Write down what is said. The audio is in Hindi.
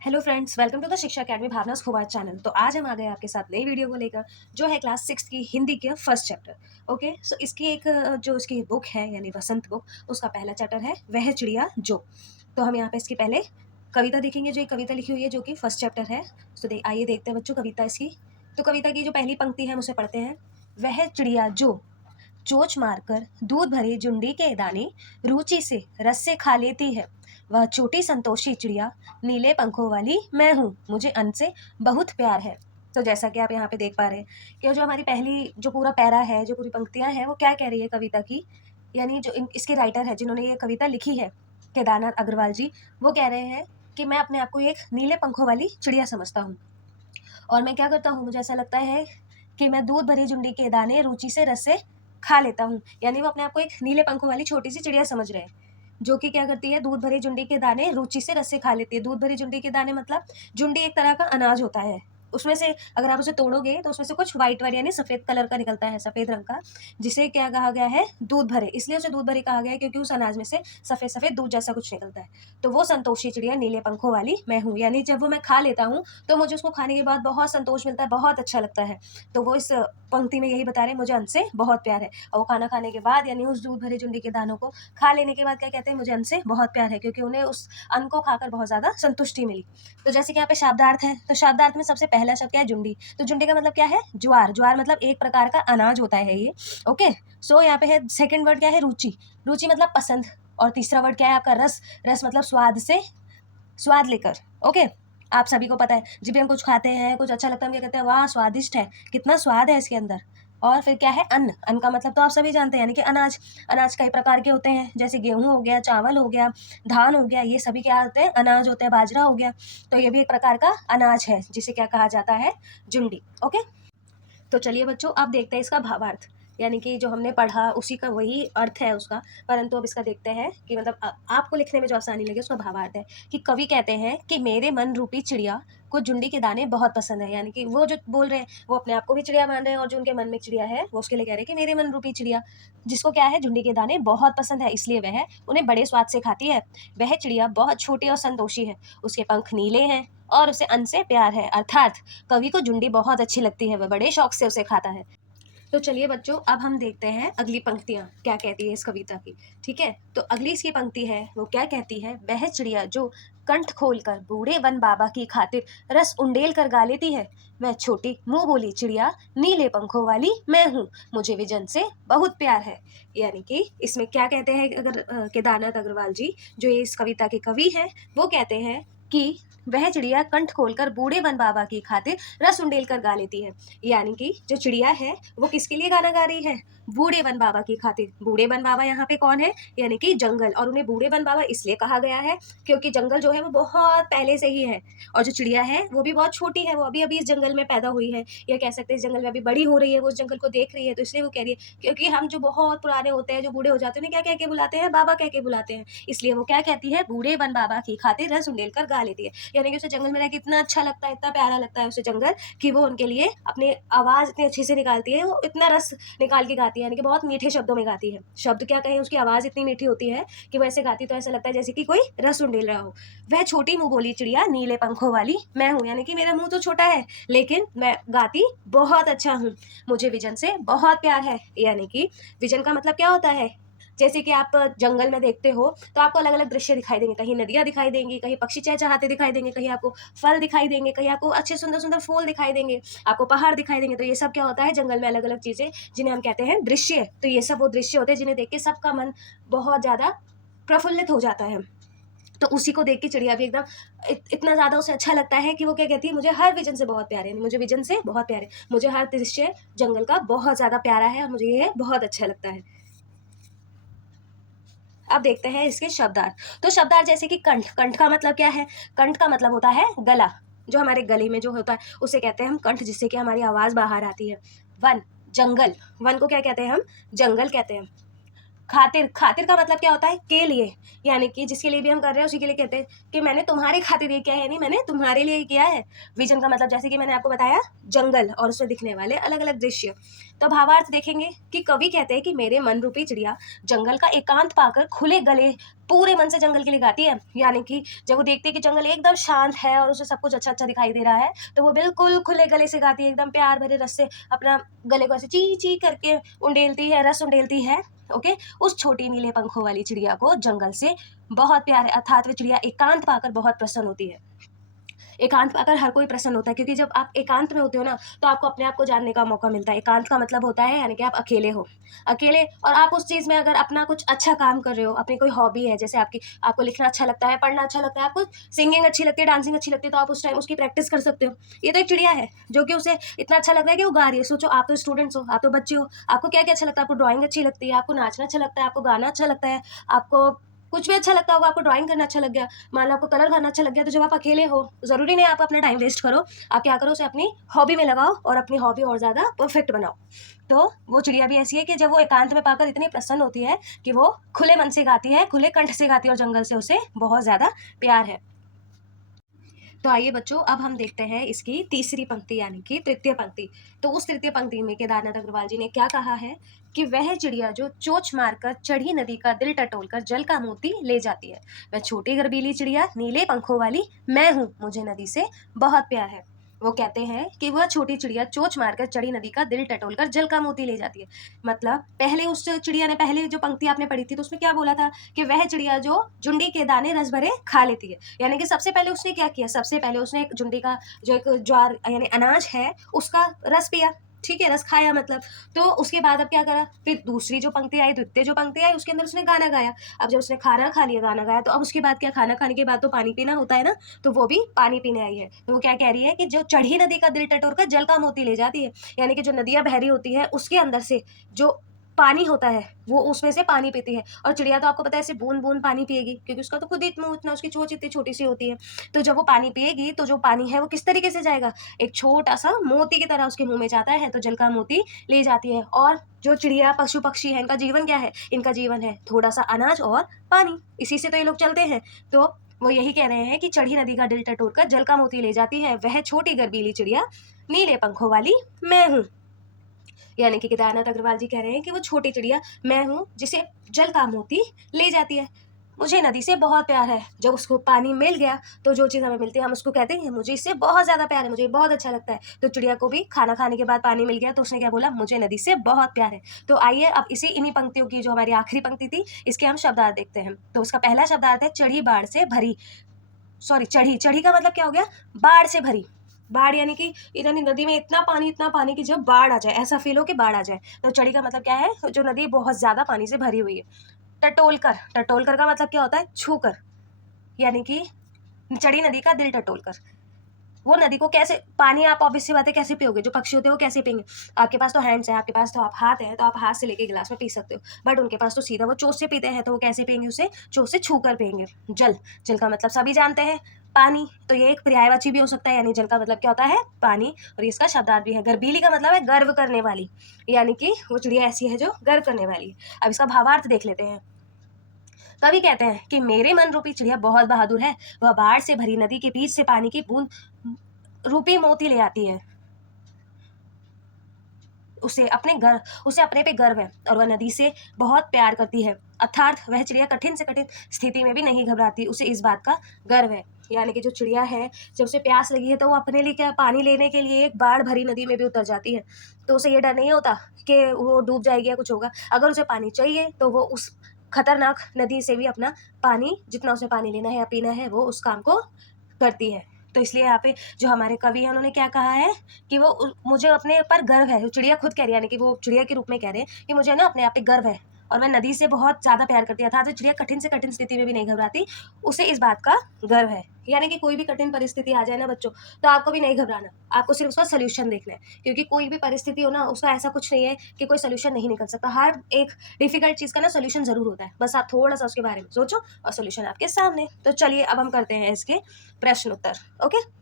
Hello friends, welcome to the Shiksha academy भावनास खुबाज चैनल। तो आज हम आ गए आपके साथ नई वीडियो को लेकर, जो है क्लास 6 की हिंदी के फर्स्ट चैप्टर। ओके, सो इसकी एक जो इसकी बुक है यानी बसंत बुक, उसका पहला चैप्टर है वह चिड़िया जो। तो हम यहाँ पे इसकी पहले कविता देखेंगे, जो एक कविता लिखी हुई है जो कि फर्स्ट चैप्टर है। तो आइए देखते हैं बच्चों कविता इसकी। तो कविता की जो पहली पंक्ति है हम उसे पढ़ते हैं। वह चिड़िया जो चोंच मारकर दूध भरे जुंडी के दाने रुचि से रस से खा लेती है, वह छोटी संतोषी चिड़िया नीले पंखों वाली मैं हूँ, मुझे अन्न से बहुत प्यार है। तो जैसा कि आप यहाँ पे देख पा रहे हैं कि जो हमारी पहली जो पूरा पैरा है, जो पूरी पंक्तियाँ हैं, वो क्या कह रही है कविता की, यानी जो इसके राइटर है जिन्होंने ये कविता लिखी है, केदारनाथ अग्रवाल जी, वो कह रहे हैं कि मैं अपने आप को एक नीले पंखों वाली चिड़िया समझता हूँ। और मैं क्या करता हूँ, मुझे ऐसा लगता है कि मैं दूध भरी जुंडी के दाने रुचि से रस से खा लेता हूँ। यानी वो अपने आप को एक नीले पंखों वाली छोटी सी चिड़िया समझ रहे हैं, जो कि क्या करती है, दूध भरी जुंडी के दाने रुचि से रस से खा लेती है। दूध भरी जुंडी के दाने मतलब जुंडी एक तरह का अनाज होता है, उसमें से अगर आप उसे तोड़ोगे तो उसमें से कुछ व्हाइट व्हाइट यानी सफ़ेद कलर का निकलता है, सफ़ेद रंग का, जिसे क्या कहा गया है, दूध भरे। इसलिए उसे दूध भरे कहा गया है क्योंकि उस अनाज में से सफ़ेद सफ़ेद दूध जैसा कुछ निकलता है। तो वो संतोषी चिड़िया नीले पंखों वाली मैं हूँ, यानी जब वो मैं खा लेता हूँ तो मुझे उसको खाने के बाद बहुत संतोष मिलता है, बहुत अच्छा लगता है। तो वो इस पंक्ति में यही बता रहे हैं, मुझे अन्न से बहुत प्यार है। और वो खाना खाने के बाद यानी उस दूध भरे जुंडी के दानों को खा लेने के बाद क्या कहते हैं, मुझे अन्न से बहुत प्यार है, क्योंकि उन्हें उस अन्न को खाकर बहुत ज़्यादा संतुष्टि मिली। तो जैसे कि यहाँ पे शब्दार्थ है, तो शब्दार्थ में सबसे पहला शब्द क्या है, जुंडी। तो जुंडी का मतलब क्या है, ज्वार। ज्वार मतलब एक प्रकार का अनाज होता है ये। ओके, सो यहाँ पे है सेकंड वर्ड क्या है, रुचि। रुचि मतलब पसंद। और तीसरा वर्ड क्या है आपका, रस। रस मतलब स्वाद से, स्वाद लेकर। ओके, आप सभी को पता है जब भी हम कुछ खाते हैं, कुछ अच्छा लगता है, हम क्या कहते हैं, वाह स्वादिष्ट है, कितना स्वाद है इसके अंदर। और फिर क्या है, अन्न। अन्न का मतलब तो आप सभी जानते हैं, यानी कि अनाज। अनाज कई प्रकार के होते हैं, जैसे गेहूं हो गया, चावल हो गया, धान हो गया, ये सभी क्या होते हैं, अनाज होते हैं। बाजरा हो गया, तो ये भी एक प्रकार का अनाज है, जिसे क्या कहा जाता है, जुंडी। ओके, तो चलिए बच्चों, अब देखते हैं इसका भावार्थ। यानी कि जो हमने पढ़ा उसी का वही अर्थ है उसका, परंतु अब इसका देखते हैं कि मतलब आपको लिखने में जो आसानी लगे उसका भावार्थ है। कि कवि कहते हैं कि मेरे मन रूपी चिड़िया को जुंडी के दाने बहुत पसंद है। यानी कि वो जो बोल रहे हैं वो अपने आप को भी चिड़िया मान रहे हैं, और जो उनके मन में चिड़िया है वो उसके लिए कह रहे हैं कि मेरे मन रूपी चिड़िया, जिसको क्या है, जुंडी के दाने बहुत पसंद है, इसलिए वह उन्हें बड़े स्वाद से खाती है। वह चिड़िया बहुत छोटी और संतोषी है, उसके पंख नीले हैं और उसे अन्न से प्यार है। अर्थात कवि को जुंडी बहुत अच्छी लगती है, वह बड़े शौक से उसे खाता है। तो चलिए बच्चों, अब हम देखते हैं अगली पंक्तियां क्या कहती है इस कविता की। ठीक है, तो अगली इसकी पंक्ति है वो क्या कहती है, वह चिड़िया जो कंठ खोलकर बूढ़े वन बाबा की खातिर रस उंडेल कर गा लेती है, वह छोटी मुंह बोली चिड़िया नीले पंखों वाली मैं हूँ, मुझे विजन से बहुत प्यार है। यानी कि इसमें क्या कहते हैं, अगर केदारनाथ अग्रवाल जी जो ये इस कविता के कवि हैं, वो कहते हैं कि वह चिड़िया कंठ खोलकर बूढ़े वन बाबा की खातिर रस उंडेल कर गा लेती है। यानी कि जो चिड़िया है वो किसके लिए गाना गा रही है, बूढ़े वन बाबा की खातिर। बूढ़े वन बाबा यहाँ पे कौन है, यानी कि जंगल। और उन्हें बूढ़े वन बाबा इसलिए कहा गया है क्योंकि जंगल जो है वो बहुत पहले से ही है, और जो चिड़िया है वो भी बहुत छोटी है, वो अभी अभी इस जंगल में पैदा हुई है, या कह सकते हैं इस जंगल में अभी बड़ी हो रही है, वो उस जंगल को देख रही है। तो इसलिए वो कह रही है, क्योंकि हम जो बहुत पुराने होते हैं, जो बूढ़े हो जाते हैं, उन्हें क्या कह के बुलाते हैं, बाबा कह के बुलाते हैं, इसलिए वो क्या कहती है, बूढ़े वन बाबा की खातिर रस उंडेल कर गा लेती है। यानी कि उसे जंगल में रह के इतना अच्छा लगता है, इतना प्यारा लगता है उसे जंगल, कि वो उनके लिए अपनी आवाज़ इतनी अच्छे से निकालती है, वो इतना रस निकाल के गाती है, यानी कि बहुत मीठे शब्दों में गाती है। शब्द क्या कहें, उसकी आवाज़ इतनी मीठी होती है कि वो ऐसे गाती तो ऐसा लगता है जैसे कि कोई रस उंडेल रहा हो। वह छोटी मुँह बोली चिड़िया नीले पंखों वाली मैं हूँ, यानी कि मेरा मुँह तो छोटा है लेकिन मैं गाती बहुत अच्छा हूँ, मुझे विजन से बहुत प्यार है। यानी कि विजन का मतलब क्या होता है, जैसे कि आप जंगल में देखते हो तो आपको अलग अलग दृश्य दिखाई देंगे, कहीं नदियाँ दिखाई देंगी, कहीं पक्षी चहचहाते दिखाई देंगे, कहीं आपको फल दिखाई देंगे, कहीं आपको अच्छे सुंदर सुंदर फूल दिखाई देंगे, आपको पहाड़ दिखाई देंगे। तो ये सब क्या होता है, जंगल में अलग अलग चीज़ें जिन्हें हम कहते हैं दृश्य। तो ये सब वो दृश्य होते हैं जिन्हें देख के सबका मन बहुत ज़्यादा प्रफुल्लित हो जाता है। तो उसी को देख के चिड़िया भी एकदम इतना ज़्यादा उसे अच्छा लगता है कि वो क्या कहती है, मुझे हर विजन से बहुत प्यार है, मुझे विजन से बहुत प्यार है, मुझे हर दृश्य जंगल का बहुत ज़्यादा प्यारा है और मुझे ये बहुत अच्छा लगता है। अब देखते हैं इसके शब्दार्थ। तो शब्दार्थ जैसे कि कंठ। कंठ का मतलब क्या है, कंठ का मतलब होता है गला। जो हमारे गले में जो होता है उसे कहते हैं हम कंठ, जिससे कि हमारी आवाज़ बाहर आती है। वन, जंगल। वन को क्या कहते हैं हम, जंगल कहते हैं। खातिर, खातिर का मतलब क्या होता है? के लिए, यानी कि जिसके लिए भी हम कर रहे हैं उसी के लिए कहते हैं कि मैंने तुम्हारी खातिर ये किया है, यानी मैंने तुम्हारे लिए किया है। विजन का मतलब जैसे कि मैंने आपको बताया, जंगल और उसमें दिखने वाले अलग अलग दृश्य। तो भावार्थ देखेंगे कि कवि कहते हैं कि मेरे मन रूपी चिड़िया जंगल का एकांत पाकर खुले गले पूरे मन से जंगल के लिए गाती है। यानी कि जब वो देखती है कि जंगल एकदम शांत है और उसे सब कुछ अच्छा अच्छा दिखाई दे रहा है, तो वो बिल्कुल खुले गले से गाती है, एकदम प्यार भरे रस से अपना गले को ऐसे ची ची करके उंडेलती है, रस उंडेलती है। ओके, उस छोटी नीले पंखों वाली चिड़िया को जंगल से बहुत प्यार है, अर्थात वो चिड़िया एकांत पाकर बहुत प्रसन्न होती है। एकांत पाकर हर कोई प्रसन्न होता है, क्योंकि जब आप एकांत में होते हो ना, तो आपको अपने आप को जानने का मौका मिलता है। एकांत का मतलब होता है यानी कि आप अकेले हो, अकेले, और आप उस चीज़ में अगर अपना कुछ अच्छा काम कर रहे हो, अपनी कोई हॉबी है, जैसे आपको लिखना अच्छा लगता है, पढ़ना अच्छा लगता है, आपको सिंगिंग अच्छी लगती है, डांसिंग अच्छी लगती है, तो आप उस टाइम उसकी प्रैक्टिस कर सकते हो। ये तो एक चिड़िया है जो कि उसे इतना अच्छा लग रहा है कि वो गा रही है। सोचो, आप तो स्टूडेंट्स हो, आप तो बच्चे हो, आपको क्या क्या अच्छा लगता है? आपको ड्राइंग अच्छी लगती है, आपको नाचना अच्छा लगता है, आपको गाना अच्छा लगता है, आपको कुछ भी अच्छा लगता होगा, आपको ड्राइंग करना अच्छा लग गया, मान लो आपको कलर भरना अच्छा लग गया, तो जब आप अकेले हो, ज़रूरी नहीं आप अपना टाइम वेस्ट करो, आप क्या करो, उसे अपनी हॉबी में लगाओ और अपनी हॉबी और ज़्यादा परफेक्ट बनाओ। तो वो चिड़िया भी ऐसी है कि जब वो एकांत में पाकर इतनी प्रसन्न होती है कि वो खुले मन से गाती है, खुले कंठ से गाती है, और जंगल से उसे बहुत ज़्यादा प्यार है। तो आइए बच्चों, अब हम देखते हैं इसकी तीसरी पंक्ति यानी कि तृतीय पंक्ति। तो उस तृतीय पंक्ति में केदारनाथ अग्रवाल जी ने क्या कहा है कि वह चिड़िया जो चोंच मारकर चढ़ी नदी का दिल टटोलकर जल का मोती ले जाती है, वह छोटी गर्बीली चिड़िया नीले पंखों वाली मैं हूँ, मुझे नदी से बहुत प्यार है। वो कहते हैं कि वह छोटी चिड़िया चोंच मारकर चढ़ी नदी का दिल टटोलकर जल का मोती ले जाती है। मतलब पहले उस चिड़िया ने, पहले जो पंक्ति आपने पढ़ी थी, तो उसमें क्या बोला था कि वह चिड़िया जो जुंडी के दाने रस भरे खा लेती है। यानी कि सबसे पहले उसने क्या किया, सबसे पहले उसने एक जुंडी का जो एक ज्वार यानी अनाज है उसका रस पिया, ठीक है, रस खाया मतलब। तो उसके बाद अब क्या करा, फिर दूसरी जो पंक्ति आई, द्वितीय जो पंक्ति आई, उसके अंदर उसने गाना गाया। अब जब उसने खाना खा लिया, गाना गाया, तो अब उसके बाद क्या, खाना खाने के बाद तो पानी पीना होता है ना, तो वो भी पानी पीने आई है। तो वो क्या कह रही है कि जो चढ़ी नदी का दिल टटोर कर जल का मोती ले जाती है, यानी कि जो नदियां बह रही होती है उसके अंदर से जो पानी होता है वो उसमें से पानी पीती है। और चिड़िया तो आपको पता है ऐसे बूंद बूंद पानी पिएगी, क्योंकि उसका तो खुद ही इतना उसकी चोंच इतनी छोटी सी होती है। तो जब वो पानी पिएगी तो जो पानी है वो किस तरीके से जाएगा, एक छोटा सा मोती की तरह उसके मुंह में जाता है, तो जल का मोती ले जाती है। और जो चिड़िया पशु पक्षी है, इनका जीवन क्या है, इनका जीवन है थोड़ा सा अनाज और पानी, इसी से तो ये लोग चलते हैं। तो वो यही कह रहे हैं कि चढ़ी नदी का दिल टटोर कर जल का मोती ले जाती है वह छोटी गर्बीली चिड़िया नीले पंखों वाली मैं हूँ। यानी कि केदारनाथ अग्रवाल जी कह रहे हैं कि वो छोटी चिड़िया मैं हूँ जिसे जल का मोती ले जाती है। मुझे नदी से बहुत प्यार है, जब उसको पानी मिल गया तो जो चीज़ हमें मिलती है हम उसको कहते हैं मुझे इससे बहुत ज़्यादा प्यार है, मुझे बहुत अच्छा लगता है। तो चिड़िया को भी खाना खाने के बाद पानी मिल गया तो उसने क्या बोला, मुझे नदी से बहुत प्यार है। तो आइए अब इसी इन्हीं पंक्तियों की जो हमारी आखिरी पंक्ति थी इसके हम शब्दार्थ देखते हैं। तो उसका पहला शब्दार्थ है चढ़ी बाढ़ से भरी, सॉरी चढ़ी, चढ़ी का मतलब क्या हो गया, बाढ़ से भरी। बाढ़ यानी कि इतनी नदी में इतना पानी कि जब बाढ़ आ जाए, ऐसा फील हो कि बाढ़ आ जाए। तो चढ़ी का मतलब क्या है, जो नदी बहुत ज़्यादा पानी से भरी हुई है। टटोलकर, टटोलकर का मतलब क्या होता है, छूकर, यानी कि चढ़ी नदी का दिल टटोलकर। वो नदी को कैसे, पानी आप ऑब्वियस सी बात है कैसे पियोगे, जो पक्षी होते हैं वो कैसे पियेंगे, आपके पास तो हैंड्स है, आपके पास तो आप हाथ है, तो आप हाथ से लेके गिलास में पी सकते हो, बट उनके पास तो सीधा वो चोंच से पीते हैं, तो वो कैसे पियेंगे, उसे चोंच से छू कर पियेंगे। जल, जल का मतलब सभी जानते हैं पानी, तो ये एक पर्यायवाची भी हो सकता है, यानी जल का मतलब क्या होता है, पानी, और इसका शब्दार्थ भी है। गर्बीली का मतलब है गर्व करने वाली, यानी कि वो चिड़िया ऐसी है जो गर्व करने वाली है। अब इसका भावार्थ देख लेते हैं। कवि कहते हैं कि मेरे मन रूपी चिड़िया बहुत बहादुर है, वह बाढ़ से भरी नदी के बीच से पानी की बूंद रूपी मोती ले आती है। उसे अपने पे गर्व है और वह नदी से बहुत प्यार करती है, अर्थात वह चिड़िया कठिन से कठिन स्थिति में भी नहीं घबराती, उसे इस बात का गर्व है। यानी कि जो चिड़िया है, जब उसे प्यास लगी है तो वो अपने लिए क्या, पानी लेने के लिए एक बाढ़ भरी नदी में भी उतर जाती है। तो उसे ये डर नहीं होता कि वो डूब जाएगी या कुछ होगा। अगर उसे पानी चाहिए तो वो उस खतरनाक नदी से भी अपना पानी, जितना उसे पानी लेना है या पीना है, वो उस काम को करती है। तो इसलिए यहाँ पे जो हमारे कवि हैं उन्होंने क्या कहा है कि मुझे अपने पर गर्व है, चिड़िया खुद कह रही है, यानी कि वो चिड़िया के रूप में कह रहे हैं कि मुझे ना अपने आप पे गर्व है और मैं नदी से बहुत ज़्यादा प्यार करती है, था तो चिड़िया कठिन से कठिन स्थिति में भी नहीं घबराती, उसे इस बात का गर्व है। यानी कि कोई भी कठिन परिस्थिति आ जाए ना बच्चों, तो आपको भी नहीं घबराना, आपको सिर्फ उसका सोल्यूशन देखना है, क्योंकि कोई भी परिस्थिति हो ना, उसका ऐसा कुछ नहीं है कि कोई सोल्यूशन नहीं निकल सकता। हर एक डिफिकल्ट चीज़ का ना सोल्यूशन ज़रूर होता है, बस आप थोड़ा सा उसके बारे में सोचो और सोल्यूशन आपके सामने। तो चलिए अब हम करते हैं इसके प्रश्न उत्तर। ओके।